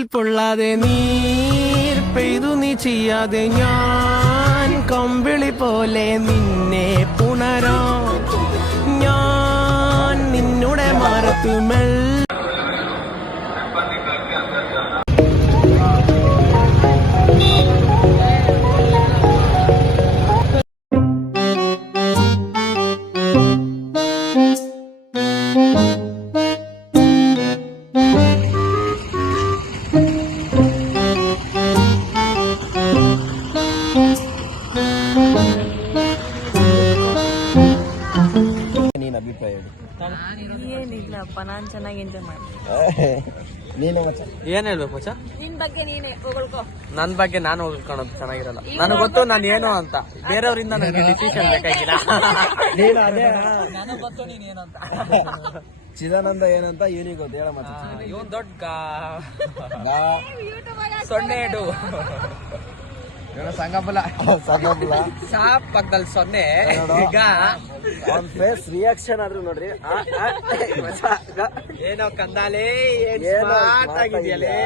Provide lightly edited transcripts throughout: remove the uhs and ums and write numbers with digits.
കവിളിൽ പൊള്ളാതെ നീർ പെയ്തു നീ ചെയ്യാതെ ഞാൻ കമ്പിളി പോലെ നിന്നെ പുണരോ ഞാൻ നിന്നുടെ മരത്തുമൽ ಏನಿಲ್ಲಪ್ಪ, ನಾನ್ ಚೆನ್ನಾಗಿ ಎಂಜಾಯ್ ಮಾಡ್ತೀನಿ. ಏನ್ ಹೇಳ್ಬೇಕು ಮಚ್ಚ? ನಿನ್ ಬಗ್ಗೆ ನೀನೇ ಹೊಗಳ್ಕೊ. ನನ್ ಬಗ್ಗೆ ನಾನು ಹೊಗಳ್ಕೊಳೋದು ಚೆನ್ನಾಗಿರಲ್ಲ. ನನಗೆ ಗೊತ್ತು ನಾನು ಏನು ಅಂತ, ಬೇರೆಯವರಿಂದ ನನಗೆ ಡಿಸಿಷನ್ ಬೇಕಾಗಿಲ್ಲ. ನನಗೆ ಗೊತ್ತು ನೀನ್ ಏನು ಅಂತ. ಚಿದಾನಂದ ಏನಂತ ಇವನಿಗೆ ಗೊತ್ತು, ಹೇಳ ಮತ್ತೆ. ಇವನ್ ದೊಡ್ಡ ಸೊನ್ನೆ ಇಡು ಸಂಗಪುಲ ಸಾಪ್ ಪಕ್ಕದಲ್ಲಿ ಸೊನ್ನೆ. ಈಗ ಅವ್ನ ಫೇಸ್ ರಿಯಾಕ್ಷನ್ ಆದ್ರೂ ನೋಡ್ರಿ. ಏನೋ ಕಂದಾಲೆ ಸ್ಮಾರ್ಟ್ ಆಗಿದೆಯಲ್ಲೇ,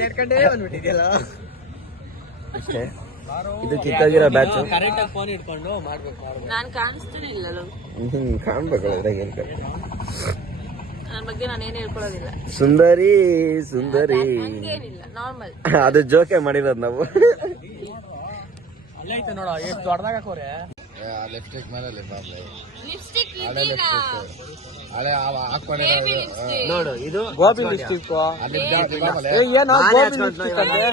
ನಡ್ಕೊಂಡೇ ಬಂದ್ಬಿಟ್ಟಿದ್ಯಲ್ಲ. ಅಷ್ಟೇ, ಇದು ಕಿತ್ತಾಗಿರೋ ಬ್ಯಾಚ್. ಕರೆಕ್ಟ್ ಆಗಿ ಫೋನ್ ಇಟ್ಕೊಂಡು ಮಾಡ್ಬೇಕು. ನಾನ್ ಕಾಣಿಸ್ತೀನಿ ಇಲ್ಲ, ಕಾಣ್ಬೇಕು. ನನ್ನ ಬಗ್ಗೆ ನಾನು ಏನು ಹೇಳ್ಕೊಳ್ಳೋದಿಲ್ಲ. ಸುಂದರಿ ಸುಂದರಿ ಹಂಗೇನಿಲ್ಲ, ನಾರ್ಮಲ್. ಅದು ಜೋಕೆ ಮಾಡಿರೋದು ನಾವು. ಅಲ್ಲೈತೆ ನೋಡ, ಎಷ್ಟು ದೊಡ್ಡದಾಗ ಹಾಕೋರೆ. ಲಿಪ್ಸ್ಟಿಕ್ ಮೇಲೆ ಲಿಪ್ಸ್ಟಿಕ್ ನೋಡು, ಇದು ಗೋಬಿ ಲಿಪ್ಸ್ಟಿಕ್. ಏನೋ ಗೋಬಿ ಲಿಪ್ಸ್ಟಿಕ್ ಅಂದ್ರೆ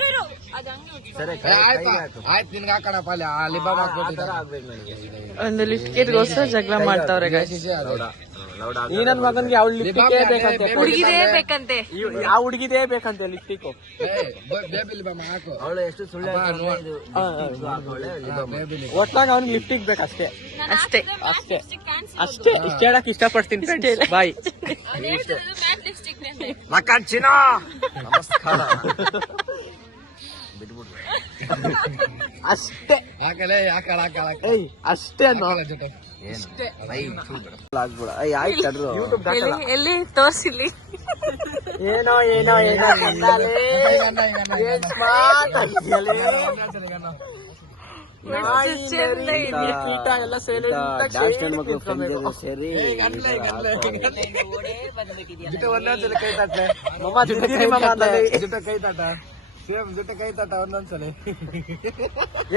ಆಯ್ತು, ನಿನ್ಗೆ ಹಾಕೋಣಪ್ಪ ಅಲ್ಲಿ ಆ ಲಿಬಾಬ್ ಹಾಕ್ಬೇಕು ನನಗೆ. ಒಂದು ಲಿಪ್ಸ್ಟಿಕ್ಗೋಸ್ಕರ ಜಗಳ ಮಾಡ್ತಾವ್ರೆ. ಈ ನನ್ ಮಗನ್ಗೆ ಅವ್ಳ ಲಿಪ್ಸ್ಟಿಕ್ ಬೇಕಂತೆ, ಹುಡುಗಿದೇ ಬೇಕಂತೆ, ಆ ಹುಡುಗಿದೇ ಬೇಕಂತೆ ಲಿಪ್ಸ್ಟಿಕ್. ಬೇಬಿ ಲಿಬಾಬ್ ಹಾಕು. ಅವಳು ಎಷ್ಟು ಸುಳ್ಳು ಒಟ್ನಾಗ ಅವ್ನಿಗೆ ಲಿಪ್ಸ್ಟಿಕ್ ಬೇಕಷ್ಟೇ. ಅಷ್ಟೇ ಅಷ್ಟೇ ಅಷ್ಟೇ ಇಷ್ಟ ಹೇಳಕ್ ಇಷ್ಟಪಡ್ತೀನಿ. ಬಾಯ್ ಮಕ್ಕಳ ನಮಸ್ಕಾರ. ಅಷ್ಟೇ ಹಾಕಲೇ ಹಾಕಳ ಏಯ್ ಅಷ್ಟೇ ಅನ್ನೋ. ಎಲ್ಲಿ ತೋರ್ಸಿಲ್ಲಿ. ಏನೋ ಏನೋ ಏನೋ ಎಲ್ಲ ಸೇರಿ ಕೈ ತಾಟ ಸೇಮ್ ಜೊತೆ ಕೈ ತಾಟ ಒಂದೊಂದ್ಸಲ.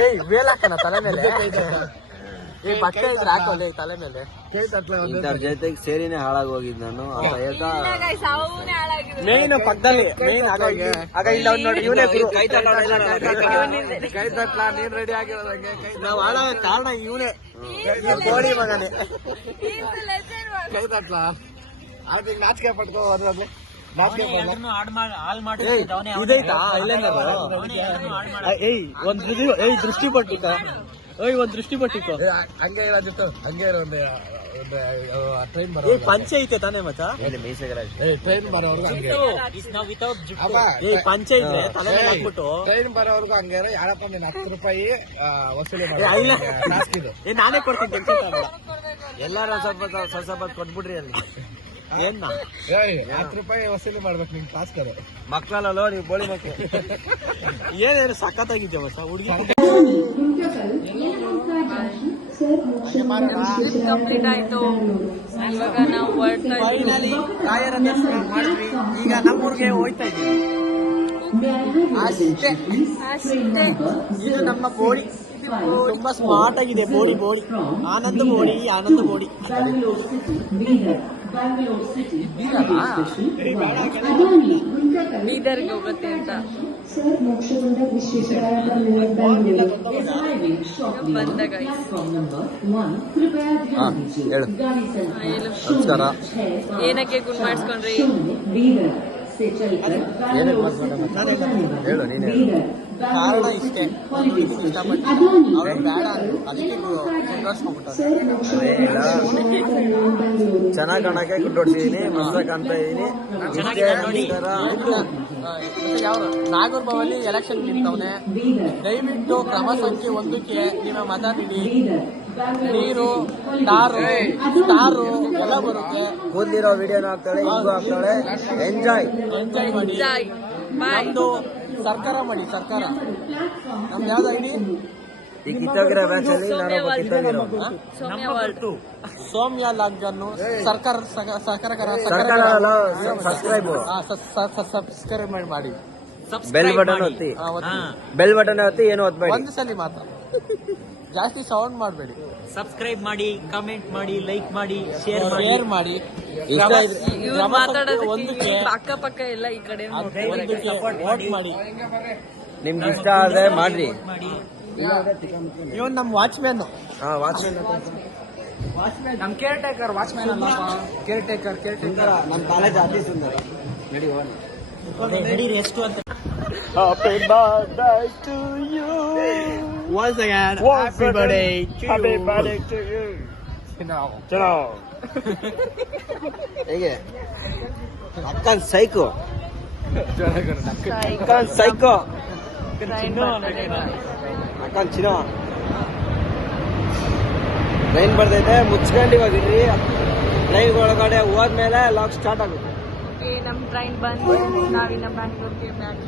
ಏಯ್ ವೇಲ್ ಹಾಕಣ ತಲೆ ಮೇಲೆ. ಬಟ್ಟೆ ಇದ್ರೆ ಹಾಕೋಲ್ಲ ತಲೆ ಮೇಲೆ. ಕೈ ತಟ್ಲ ಜೊತೆಗೆ ಸೇರಿನೇ ಹಾಳಾಗಿ ಹೋಗಿದ್ ನಾನು. ಮೇನ್ ಪಕ್ಕದಲ್ಲಿ ಮೇನ್ ಆಗ ಇಲ್ಲ ನೋಡಿ ಇವನೇ ಕೈ ತಟ್ಲ ನೀನ್ ರೆಡಿ ಆಗಿರೋದಂಗೆ. ನಾವ್ ಹಾಳಾಗ ಕಾರಣ ಇವನೇ, ಕೋಡಿ ಮಗನೇ. ಕೈ ತಟ್ಲ ಆದ್ರೆ ನಾಚಿಕೆ ಪಡ್ಕೋ ಹೋದ್ರೆ ಇದೈತಾ ಏಯ್ ಒಂದ್ ದೃಷ್ಟಿ ಪಟ್ಟಿಕ. ಒಂದ್ ದೃಷ್ಟಿ ಪಟ್ಟಿಕ ಹಂಗೆ ಇರೋದಿತ್ತು. ಹಂಗೆ ಇರೋ ಒಂದು ಟ್ರೈನ್ ಬರೋ ಪಂಚೆ ಐತೆ ತಾನೇ ಮಚ್ಚ. ಟ್ರೈನ್ ಬರೋವರ್ಗು ಹಂಗೆ ಪಂಚೆ ಇದ್ರೆ ತಲೆ ಹಾಕ್ಬಿಟ್ಟು ಟ್ರೈನ್ ಬರೋವರ್ಗು ಹಂಗೆ ಯಾರಪ್ಪ ನೀನ್ 10 ರೂಪಾಯಿ ವಸೂಲಿ ಟಾಸ್ಕ್ ಇದು. ನಾನೇ ಕೊಡ್ತೀನಿ, ಟೆನ್ಷನ್ ತಗೋಬೇಡ. ಎಲ್ಲಾರ ಸ್ವಲ್ಪ ಕೊಟ್ಬಿಡ್ರಿ ಅಲ್ಲಿ. ಏನ್ 10 ರೂಪಾಯಿ ವಸೂಲಿ ಮಾಡ್ಬೇಕು ನಿಮ್ ಟಾಸ್ಕ್ ಅದು. ಮಕ್ಕಳಲ್ಲ ನೀವು ಬೋಳಿ ಮಕ್ಕಳು. ಏನೇನು ಸಖತ್ತಾಗಿದ್ದೆ ಮಚ್ಚ ಹುಡುಗಿ. ಕಂಪ್ಲೀಟ್ ಆಯ್ತು. ಇವಾಗ ನಾವು ಫೈನಲಿ ರಾಯರ ದರ್ಶನ ಮಾಡಿದ್ವಿ. ಈಗ ನಮ್ಮೂರಿಗೆ ಹೋಯ್ತಾ ಇದೀವಿ. ಅಷ್ಟೇ ಅಷ್ಟೇ. ಇದು ನಮ್ಮ ಬೋಡಿ. ತುಂಬಾ ಸ್ಮಾರ್ಟ್ ಆಗಿದೆ ಬೋಡಿ. ಆನಂದ ಬೋಡಿ. ಬೀದರ್ಗೆ ಹೋಗುತ್ತೆ ಅಂತ ಬಂದಾಗ ಏನಕ್ಕೆ ಗುಡ್ ಮಾಡಿಸ್ಕೊಂಡ್ರಿ? ಹೇಳು ನೀನೇ. ಕಾರಣ ಇಷ್ಟೇ, ಇಷ್ಟಪಟ್ಟು ಅವ್ರು ಬೇಡ ಅಂದ್ರು, ಅದಕ್ಕೆ ಚೆನ್ನಾಗಿ ಕಾಣಕ್ಕೆ ಗುಡ್ಡೊಡ್ಸಿದೀನಿ, ಮಸ್ತ ಕಾಣ್ತಾ ಇದೀನಿ. ನಾಗೂರ್ ಬಾವಲ್ಲಿ ಎಲೆಕ್ಷನ್ ನಿಂತವನೆ. ದಯವಿಟ್ಟು ಕ್ರಮ ಸಂಖ್ಯೆ 1ಕ್ಕೆ ನಿಮ್ಮ ಮತ ನೀಡಿ. ನೀರು ಟಾರು ಸ್ಟಾರು ಎಲ್ಲ ಬರುತ್ತೆ. ಕೂದಲಿರೋ ವಿಡಿಯೋನು ಹಾಕ್ತಾಳೆ, ಹಿಂಗೂ ಹಾಕ್ತಾಳೆ. ಎಂಜಾಯ್ ಮಾಡಿ. ಜಾಯ್ ಬಾಯ್. ನಮ್ದು ಸರ್ಕಾರ ಮಾಡಿ, ಸರ್ಕಾರ. ನಮ್ದು ಯಾವ್ದು ಐಡಿ? ಈ ಕಿತ್ತೋಗಿರೋ ಬ್ಯಾಚ್ ಅಲ್ಲಿ ನಾನೊಬ್ಬ ಕಿತ್ತೋಗಿರೋ. ಸೌಮ್ಯ ವರ್ಲ್ಡ್. ಸೌಮ್ಯ ಲಾಗ್ಗನ್ನು ಸರ್ಕಾರ ಸರ್ಕಾರ ಅಲ್ಲ, ಸಬ್ಸ್ಕ್ರೈಬ್ ಸಬ್ಸ್ಕ್ರೈಬ್ ಮಾಡಿ. ಬೆಲ್ ಬಟನ್ ಒತ್ತಿ, ಹಾ, ಒತ್ತಿ. ಬೆಲ್ ಬಟನ್ ಒತ್ತಿ, ಏನು ಒತ್ತಬೇಡಿ. ಒಂದು ಸಲ ಮಾತ್ರ, ಜಾಸ್ತಿ ಸೌಂಡ್ ಮಾಡಬೇಡಿ. ಸಬ್ಸ್ಕ್ರೈಬ್ ಮಾಡಿ, ಕಮೆಂಟ್ ಮಾಡಿ, ಲೈಕ್ ಮಾಡಿ, ಶೇರ್ ಮಾಡಿ. ಇಷ್ಟ ಇದ್ರೆ ಇವ್ರು ಮಾತಾಡೋದಕ್ಕೆ ಒಂದಕ್ಕೆ ಅಕ್ಕ ಪಕ್ಕ ಎಲ್ಲ ಈ ಕಡೆ ವೋಟ್ ಮಾಡಿ. ನಿಮ್ಗೆ ಇಷ್ಟ ಆದ್ರೆ ಮಾಡ್ರಿ. ಇವನ್ ನಮ್ ವಾಚ್ಮ್ಯಾನ್. ಹಾ, ವಾಚ್ಮನ್ ನಮ್ ಕೇರ್ ಟೇಕರ್ ವಾಚ್ಮ್ಯಾನ್ ಅಲ್ಲ, ಕೇರ್ ಟೇಕರ್ ನಮ್ ಕಾಲೇಜ್ ಅತಿ ಸುಂದರ. ನಡಿ ಹೋಗೋಣ. ಎಷ್ಟು ಅಂತ Happy birthday to you. once again Happy birthday to you. ಚಲೋ. ಹೇಗೆ ಅಕ್ಕನ್ ಸೈಕೋ, ಅಕ್ಕನ್ ಸೈಕೋ, ಅಕ್ಕನ್ ಚಿನ್ನ. ಟ್ರೈನ್ ಬರ್ತೈತೆ, ಮುಚ್ಕೊಂಡು ಇವಾಗಿರ್ರಿ. ಟ್ರೈನ್ ಒಳಗಡೆ ಹೋದ್ಮೇಲೆ ಲಾಕ್ ಸ್ಟಾರ್ಟ್ ಆಗುತ್ತೆ. ನಮ್ ಟ್ರೈನ್ ಬಂದು ನಾವಿನ್ನ ಬ್ಯಾಂಗ್ಳೂರ್ಗೆ ಬ್ಯಾಕ್.